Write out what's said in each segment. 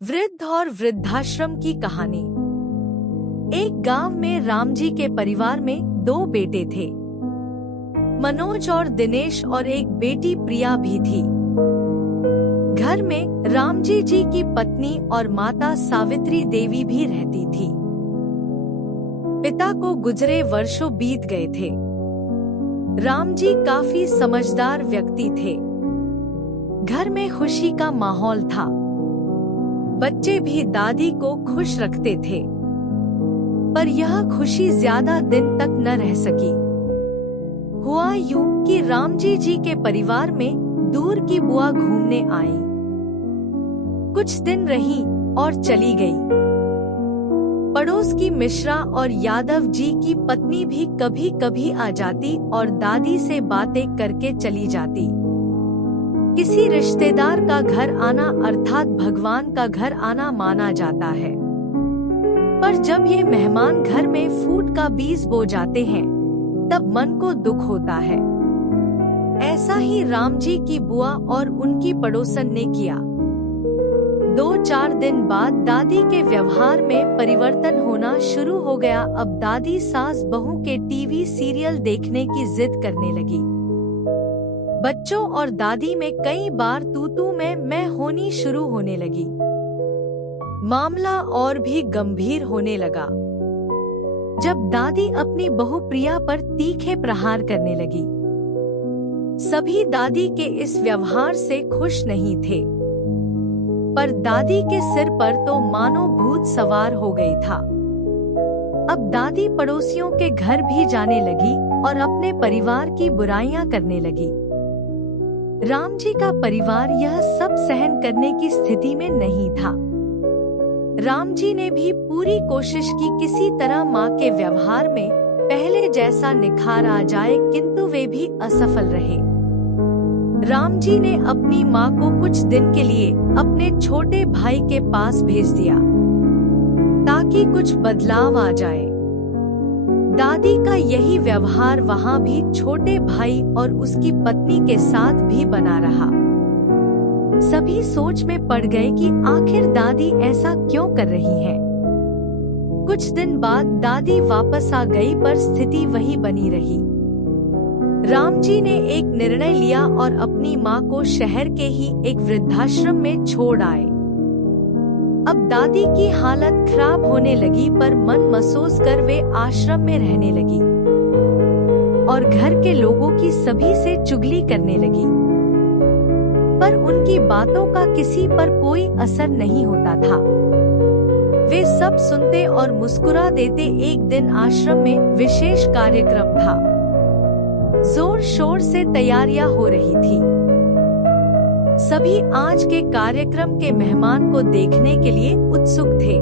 वृद्ध और वृद्धाश्रम की कहानी। एक गांव में राम जी के परिवार में दो बेटे थे, मनोज और दिनेश, और एक बेटी प्रिया भी थी। घर में राम जी की पत्नी और माता सावित्री देवी भी रहती थी। पिता को गुजरे वर्षों बीत गए थे। राम जी काफी समझदार व्यक्ति थे। घर में खुशी का माहौल था। बच्चे भी दादी को खुश रखते थे, पर यह खुशी ज्यादा दिन तक न रह सकी। हुआ यूं कि राम जी के परिवार में दूर की बुआ घूमने आई। कुछ दिन रही और चली गई। पड़ोस की मिश्रा और यादव जी की पत्नी भी कभी कभी आ जाती और दादी से बातें करके चली जाती। किसी रिश्तेदार का घर आना अर्थात भगवान का घर आना माना जाता है, पर जब ये मेहमान घर में फूट का बीज बो जाते हैं तब मन को दुख होता है। ऐसा ही राम जी की बुआ और उनकी पड़ोसन ने किया। 2-4 दिन बाद दादी के व्यवहार में परिवर्तन होना शुरू हो गया। अब दादी सास बहू के टीवी सीरियल देखने की जिद करने लगी। बच्चों और दादी में कई बार तू मैं होनी शुरू होने लगी। मामला और भी गंभीर होने लगा जब दादी अपनी बहू प्रिया पर तीखे प्रहार करने लगी। सभी दादी के इस व्यवहार से खुश नहीं थे, पर दादी के सिर पर तो मानो भूत सवार हो गई था। अब दादी पड़ोसियों के घर भी जाने लगी और अपने परिवार की बुराइयां करने लगी। राम जी का परिवार यह सब सहन करने की स्थिति में नहीं था। राम जी ने भी पूरी कोशिश की किसी तरह माँ के व्यवहार में पहले जैसा निखार आ जाए, किंतु वे भी असफल रहे। राम जी ने अपनी माँ को कुछ दिन के लिए अपने छोटे भाई के पास भेज दिया ताकि कुछ बदलाव आ जाए। दादी का यही व्यवहार वहाँ भी छोटे भाई और उसकी पत्नी के साथ भी बना रहा। सभी सोच में पड़ गए कि आखिर दादी ऐसा क्यों कर रही है। कुछ दिन बाद दादी वापस आ गई, पर स्थिति वही बनी रही। राम जी ने एक निर्णय लिया और अपनी माँ को शहर के ही एक वृद्धाश्रम में छोड़ आए। अब दादी की हालत खराब होने लगी, पर मन महसूस कर वे आश्रम में रहने लगी और घर के लोगों की सभी से चुगली करने लगी। पर उनकी बातों का किसी पर कोई असर नहीं होता था। वे सब सुनते और मुस्कुरा देते। एक दिन आश्रम में विशेष कार्यक्रम था। जोर शोर से तैयारियां हो रही थी। सभी आज के कार्यक्रम के मेहमान को देखने के लिए उत्सुक थे।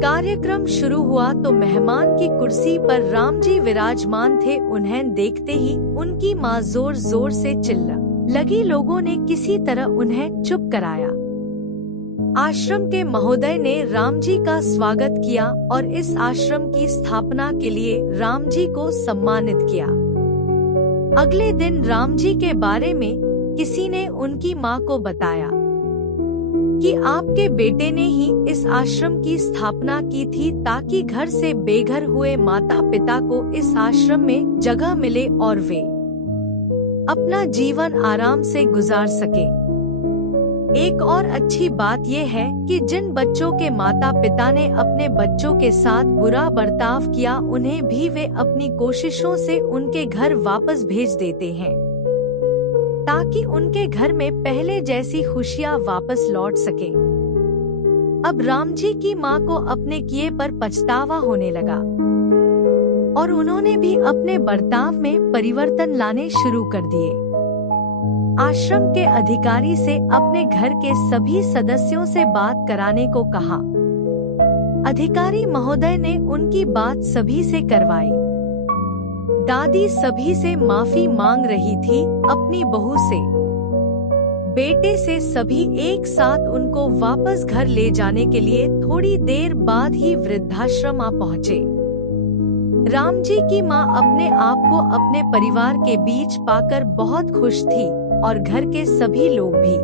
कार्यक्रम शुरू हुआ तो मेहमान की कुर्सी पर राम जी विराजमान थे। उन्हें देखते ही उनकी माँ जोर जोर से चिल्ला लगी। लोगों ने किसी तरह उन्हें चुप कराया। आश्रम के महोदय ने राम जी का स्वागत किया और इस आश्रम की स्थापना के लिए राम जी को सम्मानित किया। अगले दिन राम जी के बारे में किसी ने उनकी माँ को बताया कि आपके बेटे ने ही इस आश्रम की स्थापना की थी ताकि घर से बेघर हुए माता पिता को इस आश्रम में जगह मिले और वे अपना जीवन आराम से गुजार सके। एक और अच्छी बात यह है कि जिन बच्चों के माता पिता ने अपने बच्चों के साथ बुरा बर्ताव किया, उन्हें भी वे अपनी कोशिशों से उनके घर वापस भेज देते हैं ताकि उनके घर में पहले जैसी खुशियां वापस लौट सके। अब राम जी की माँ को अपने किए पर पछतावा होने लगा और उन्होंने भी अपने बर्ताव में परिवर्तन लाने शुरू कर दिए। आश्रम के अधिकारी से अपने घर के सभी सदस्यों से बात कराने को कहा। अधिकारी महोदय ने उनकी बात सभी से करवाई। दादी सभी से माफी मांग रही थी, अपनी बहू से, बेटे से। सभी एक साथ उनको वापस घर ले जाने के लिए थोड़ी देर बाद ही वृद्धाश्रम आ पहुँचे। राम जी की माँ अपने आप को अपने परिवार के बीच पाकर बहुत खुश थी और घर के सभी लोग भी।